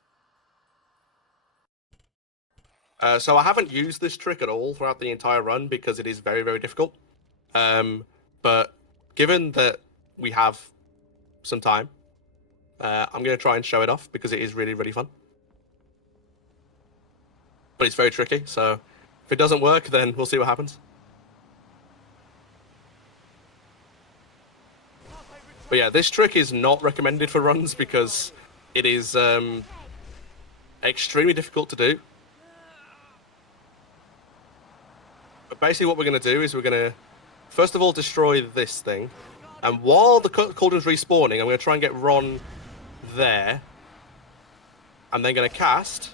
So I haven't used this trick at all throughout the entire run because it is very, very difficult. But given that we have some time, I'm going to try and show it off because it is really, really fun. But it's very tricky, so if it doesn't work, then we'll see what happens. But yeah, this trick is not recommended for runs because it is extremely difficult to do. But basically what we're going to do is we're going to, first of all, destroy this thing. And while the cauldron's respawning, I'm going to try and get Ron there. I'm then going to cast.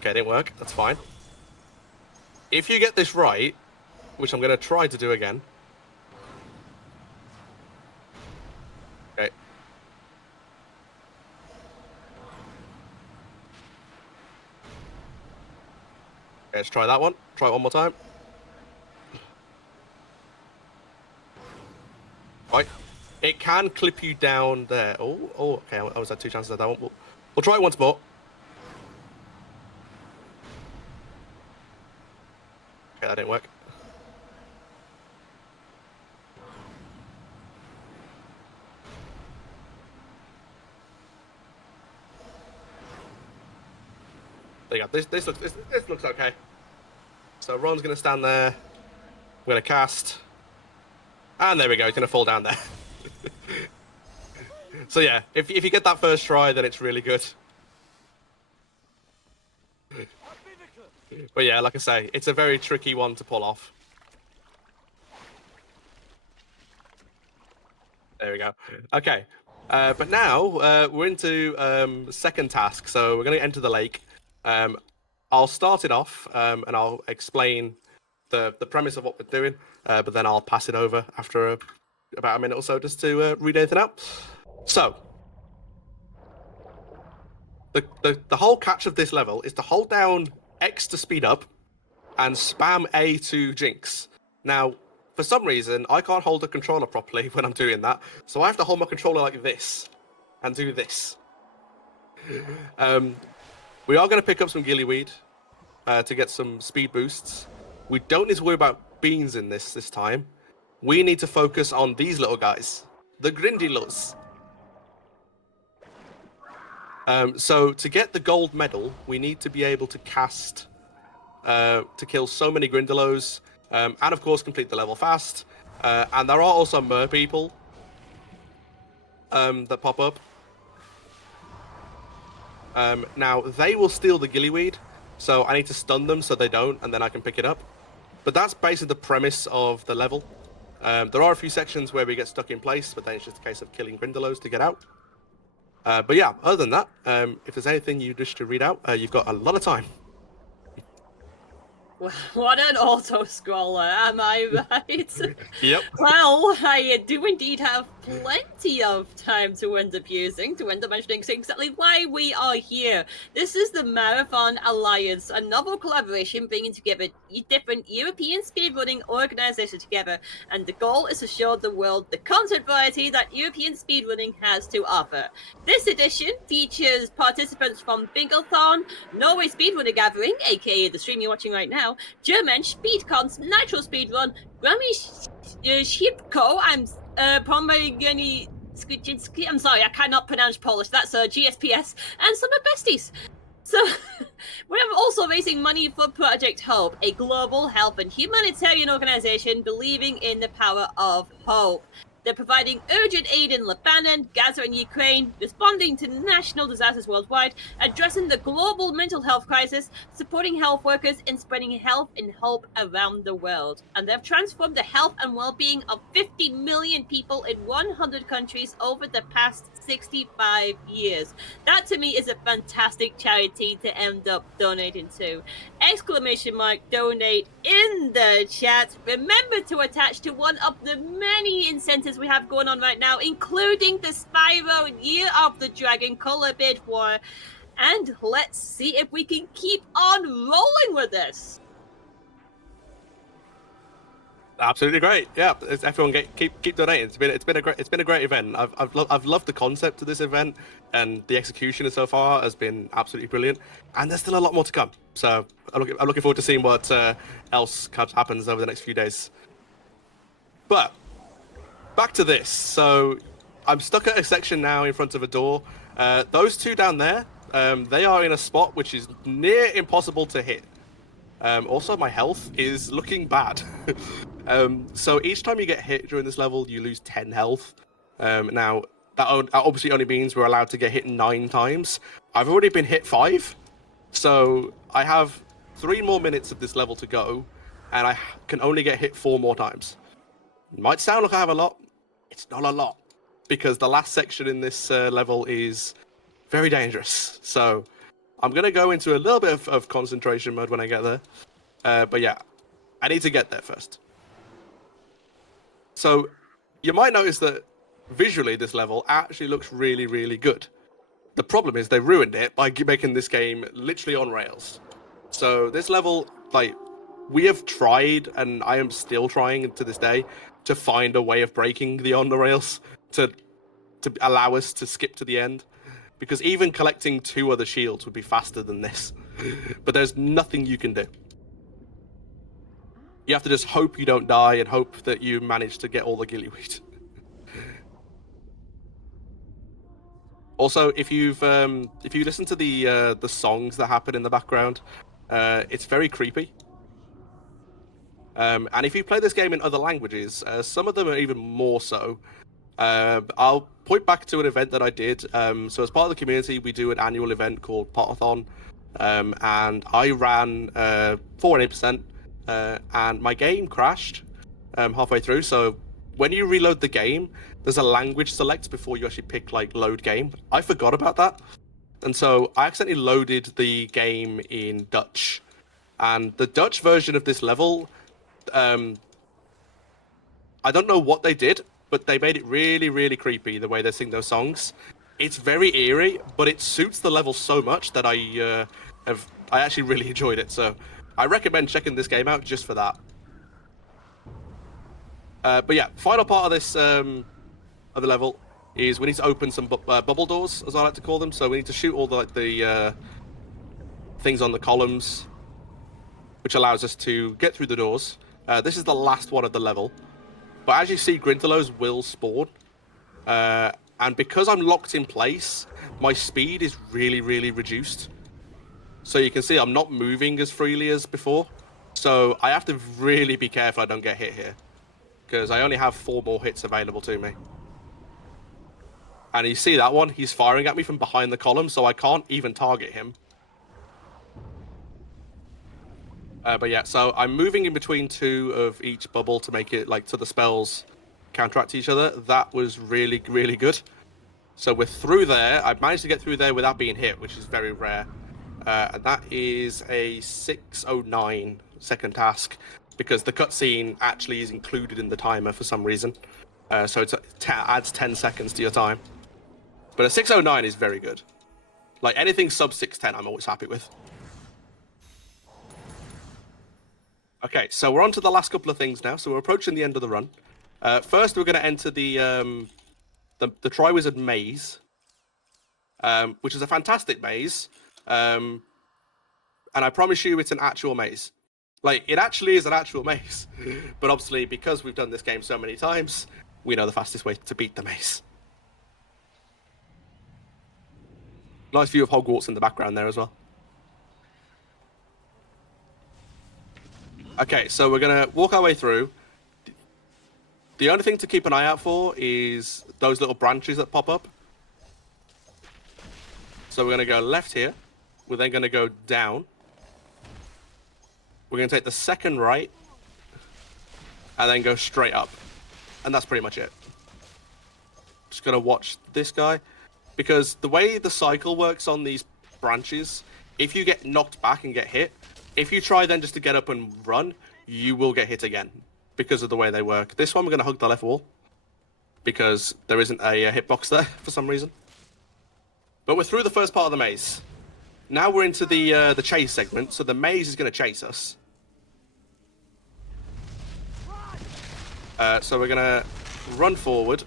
Okay, it didn't work. That's fine. If you get this right, which I'm going to try to do again. Okay. Okay, let's try that one. Try it one more time. Right. It can clip you down there. Oh, okay. I was had two chances at that one. We'll try it once more. Okay, that didn't work. There you go. This looks okay. So Ron's gonna stand there. We're gonna cast. And there we go, he's going to fall down there. So yeah, if you get that first try, then it's really good. But yeah, like I say, it's a very tricky one to pull off. There we go. Okay, but now we're into the second task. So we're going to enter the lake. I'll start it off and I'll explain the premise of what we're doing, but then I'll pass it over after about a minute or so just to read anything out. So, the whole catch of this level is to hold down X to speed up and spam A to Jinx. Now, for some reason, I can't hold the controller properly when I'm doing that, so I have to hold my controller like this and do this. We are going to pick up some gillyweed to get some speed boosts. We don't need to worry about beans in this time. We need to focus on these little guys, the Grindylos. So to get the gold medal, we need to be able to cast to kill so many Grindylos, and of course complete the level fast. And there are also mer people that pop up. Now they will steal the gillyweed, so I need to stun them so they don't, and then I can pick it up. But that's basically the premise of the level. There are a few sections where we get stuck in place, but then it's just a case of killing Grindylos to get out. But yeah, other than that, if there's anything you wish to read out, you've got a lot of time. What an auto-scroller, am I right? Yep. Well, I do indeed have plenty of time to end up using, to end up mentioning exactly why we are here. This is the Marathon Alliance, a novel collaboration bringing together different European speedrunning organizations together, and the goal is to show the world the content variety that European speedrunning has to offer. This edition features participants from Bingothon, Norway Speedrunner Gathering, aka the stream you're watching right now, German Speedcons, Nitro Speedrun, Grammy Shipko, I'm I'm sorry, I cannot pronounce Polish, that's GSPS, and some of besties. So, we're also raising money for Project Hope, a global health and humanitarian organization believing in the power of hope. They're providing urgent aid in Lebanon, Gaza, and Ukraine, responding to national disasters worldwide, addressing the global mental health crisis, supporting health workers, and spreading health and hope around the world. And they've transformed the health and well-being of 50 million people in 100 countries over the past 65 years. That, to me, is a fantastic charity to end up donating to. ! Donate in the chat. Remember to attach to one of the many incentives we have going on right now, including the Spyro Year of the Dragon color bid war. And let's see if we can keep on rolling with this. Absolutely great. Yeah, everyone keep donating. It's been a great event. I've loved the concept of this event, and the execution so far has been absolutely brilliant. And there's still a lot more to come. So I'm looking forward to seeing what else happens over the next few days. But back to this. So I'm stuck at a section now in front of a door. Those two down there, they are in a spot which is near impossible to hit. Also, my health is looking bad. So each time you get hit during this level, you lose 10 health. Now, that obviously only means we're allowed to get hit 9 times. I've already been hit 5. So I have 3 more minutes of this level to go, and I can only get hit 4 more times. It might sound like I have a lot. It's not a lot, because the last section in this level is very dangerous. So I'm going to go into a little bit of concentration mode when I get there. But yeah, I need to get there first. So you might notice that visually this level actually looks really, really good. The problem is they ruined it by making this game literally on rails. So this level, like, we have tried, and I am still trying to this day, to find a way of breaking the on the rails to allow us to skip to the end. Because even collecting 2 other shields would be faster than this. But there's nothing you can do. You have to just hope you don't die and hope that you manage to get all the gillyweed. Also, if you listen to the songs that happen in the background, it's very creepy. And if you play this game in other languages, some of them are even more so. I'll point back to an event that I did. So as part of the community, we do an annual event called Potathon, and I ran 400%, and my game crashed halfway through. So when you reload the game, there's a language select before you actually pick like load game. I forgot about that, and so I accidentally loaded the game in Dutch, and the Dutch version of this level, I don't know what they did, but they made it really, really creepy the way they sing those songs. It's very eerie, but it suits the level so much that I actually really enjoyed it. So I recommend checking this game out just for that. But yeah, final part of this of the level is we need to open some bubble doors, as I like to call them. So we need to shoot all the things on the columns, which allows us to get through the doors. This is the last one of the level. But as you see, Grintalos will spawn. And because I'm locked in place, my speed is really, really reduced. So you can see I'm not moving as freely as before. So I have to really be careful I don't get hit here. Because I only have 4 more hits available to me. And you see that one? He's firing at me from behind the column, so I can't even target him. But yeah, so I'm moving in between 2 of each bubble to make it, like, so the spells counteract each other. That was really, really good. So we're through there. I've managed to get through there without being hit, which is very rare. And that is a 6:09 second task, because the cutscene actually is included in the timer for some reason. So it adds 10 seconds to your time. But a 6:09 is very good. Like, anything sub 6:10 I'm always happy with. Okay, so we're on to the last couple of things now. So we're approaching the end of the run. First, we're going to enter the Triwizard Maze, which is a fantastic maze. And I promise you it's an actual maze. Like, it actually is an actual maze. But obviously, because we've done this game so many times, we know the fastest way to beat the maze. Nice view of Hogwarts in the background there as well. Okay, so we're going to walk our way through. The only thing to keep an eye out for is those little branches that pop up. So we're going to go left here. We're then going to go down. We're going to take the second right. And then go straight up. And that's pretty much it. Just going to watch this guy. Because the way the cycle works on these branches, if you get knocked back and get hit, if you try then just to get up and run, you will get hit again. Because of the way they work. This one we're going to hug the left wall. Because there isn't a hitbox there for some reason. But we're through the first part of the maze. Now we're into the chase segment, so the maze is going to chase us. So we're going to run forward.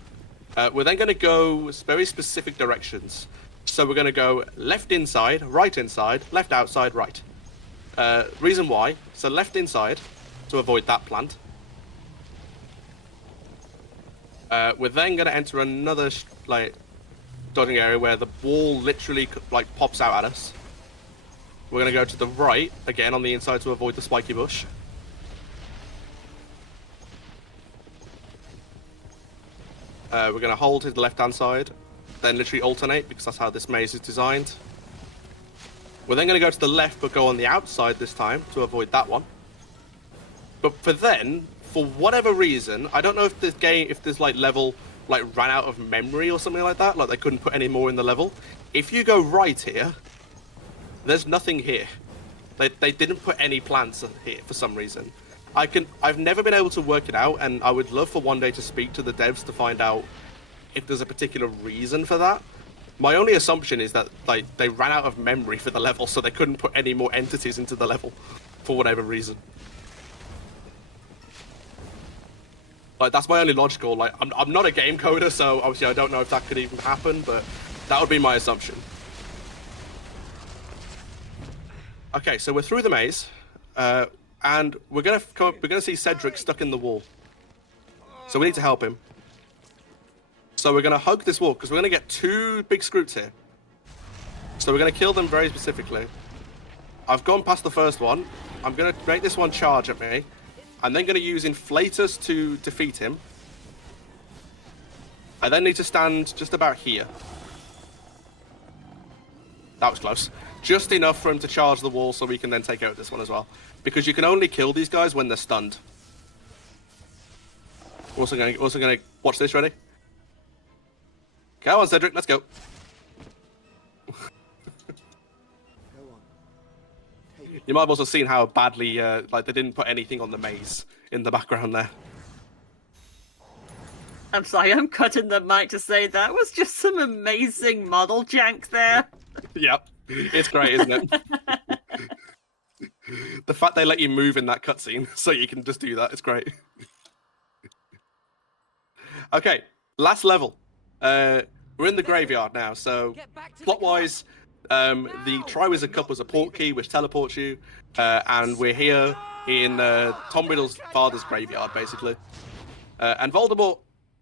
We're then going to go very specific directions. So we're going to go left inside, right inside, left outside, right. Reason why, so left inside, to avoid that plant. We're then going to enter another, dodging area where the wall literally, pops out at us. We're going to go to the right, again, on the inside to avoid the spiky bush. We're going to hold to the left-hand side, then literally alternate, because that's how this maze is designed. We're then going to go to the left, but go on the outside this time to avoid that one. But for whatever reason, I don't know if this level ran out of memory or something like that, like they couldn't put any more in the level. If you go right here, there's nothing here. They didn't put any plants here for some reason. I've never been able to work it out, and I would love for one day to speak to the devs to find out if there's a particular reason for that. My only assumption is that they ran out of memory for the level, so they couldn't put any more entities into the level for whatever reason. That's my only logical. I'm not a game coder, so obviously I don't know if that could even happen, but that would be my assumption. Okay, so we're through the maze, and we're gonna see Cedric stuck in the wall. So we need to help him. So we're gonna hug this wall because we're gonna get 2 big scroots here. So we're gonna kill them very specifically. I've gone past the first one. I'm gonna make this one charge at me. I'm then going to use Inflators to defeat him. I then need to stand just about here. That was close. Just enough for him to charge the wall so we can then take out this one as well. Because you can only kill these guys when they're stunned. Also going to watch this, ready? Come on, Cedric, let's go. You might have also seen how badly, they didn't put anything on the maze in the background there. I'm sorry, I'm cutting the mic to say that was just some amazing model jank there. Yep, it's great, isn't it? The fact they let you move in that cutscene so you can just do that, it's great. Okay, last level. We're in the graveyard now, so plot-wise, the Triwizard Cup was a port key which teleports you, and we're here in Tom Riddle's father's graveyard, basically. And Voldemort,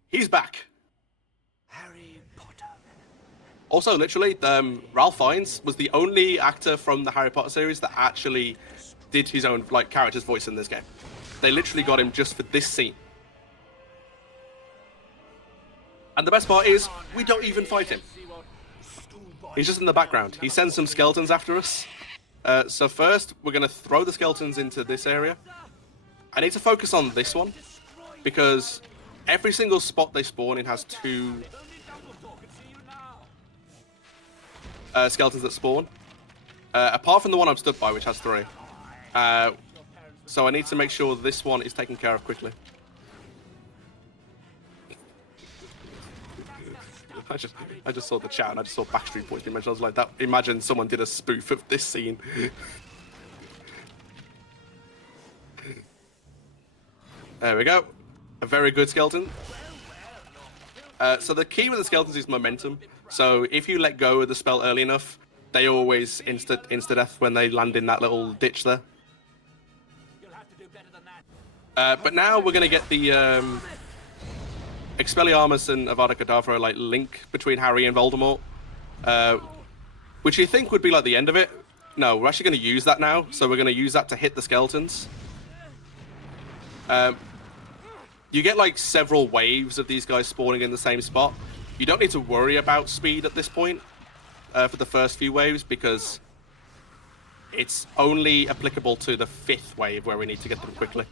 he's back. Harry Potter. Also, literally, Ralph Fiennes was the only actor from the Harry Potter series that actually did his own character's voice in this game. They literally got him just for this scene. And the best part is, we don't even fight him. He's just in the background. He sends some skeletons after us. So first, we're going to throw the skeletons into this area. I need to focus on this one, because every single spot they spawn in has 2 skeletons that spawn. Apart from the one I'm stood by, which has 3. So I need to make sure this one is taken care of quickly. I just saw the chat and I just saw Backstreet Boys being mentioned. I was like, imagine someone did a spoof of this scene. There we go. A very good skeleton. So the key with the skeletons is momentum. So if you let go of the spell early enough, they always insta-death when they land in that little ditch there. But now we're going to get the Expelliarmus and Avada Kedavra link between Harry and Voldemort, which you think would be like the end of it. No, we're actually going to use that now. So we're going to use that to hit the skeletons. You get several waves of these guys spawning in the same spot. You don't need to worry about speed at this point for the first few waves, because it's only applicable to the 5th wave where we need to get them quickly.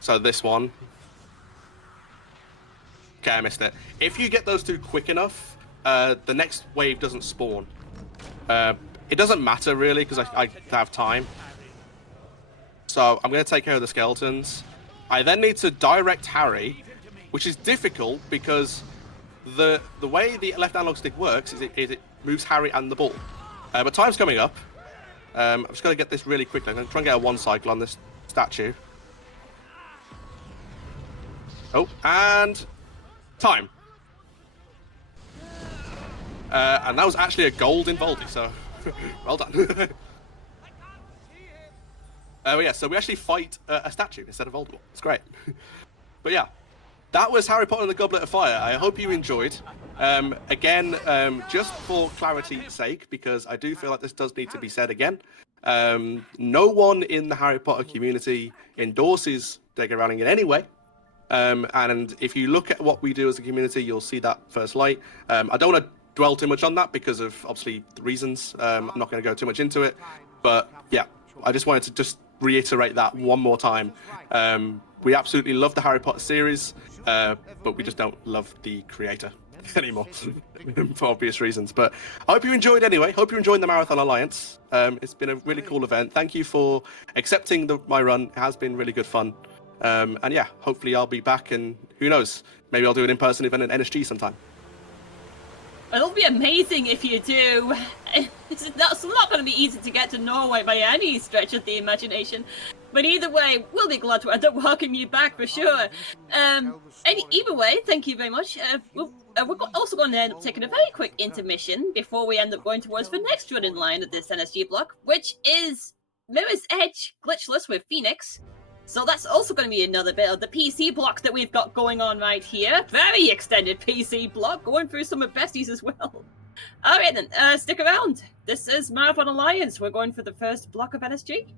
So this one. Okay, I missed it. If you get those 2 quick enough, the next wave doesn't spawn. It doesn't matter really, because I have time. So I'm going to take care of the skeletons. I then need to direct Harry, which is difficult because the way the left analog stick works is it moves Harry and the ball. But time's coming up. I'm just going to get this really quickly. I'm going to try and get a 1 cycle on this statue. Oh, and time. And that was actually a gold in Voldy, so well done. Yeah, so we actually fight a statue instead of Voldemort. It's great. But yeah, that was Harry Potter and the Goblet of Fire. I hope you enjoyed. Again, just for clarity's sake, because I do feel like this does need to be said again, no one in the Harry Potter community endorses J.K. Rowling in any way. And if you look at what we do as a community, you'll see that first light. I don't want to dwell too much on that because of obviously the reasons. I'm not going to go too much into it. But yeah, I just wanted to just reiterate that one more time. We absolutely love the Harry Potter series, but we just don't love the creator anymore for obvious reasons. But I hope you enjoyed anyway. Hope you're enjoying the Marathon Alliance. It's been a really cool event. Thank you for accepting my run. It has been really good fun. And yeah, hopefully I'll be back, and who knows, maybe I'll do an in-person event at NSG sometime. It'll be amazing if you do. It's not going to be easy to get to Norway by any stretch of the imagination. But either way, we'll be glad to end up welcoming you back for sure. Either way, thank you very much. We're also going to end up taking a very quick intermission before we end up going towards the next run in line of this NSG block, which is Mirror's Edge Glitchless with Phoenix. So that's also going to be another bit of the PC block that we've got going on right here. Very extended PC block, going through some of besties as well. Alright then, stick around. This is Marathon Alliance. We're going for the first block of NSG.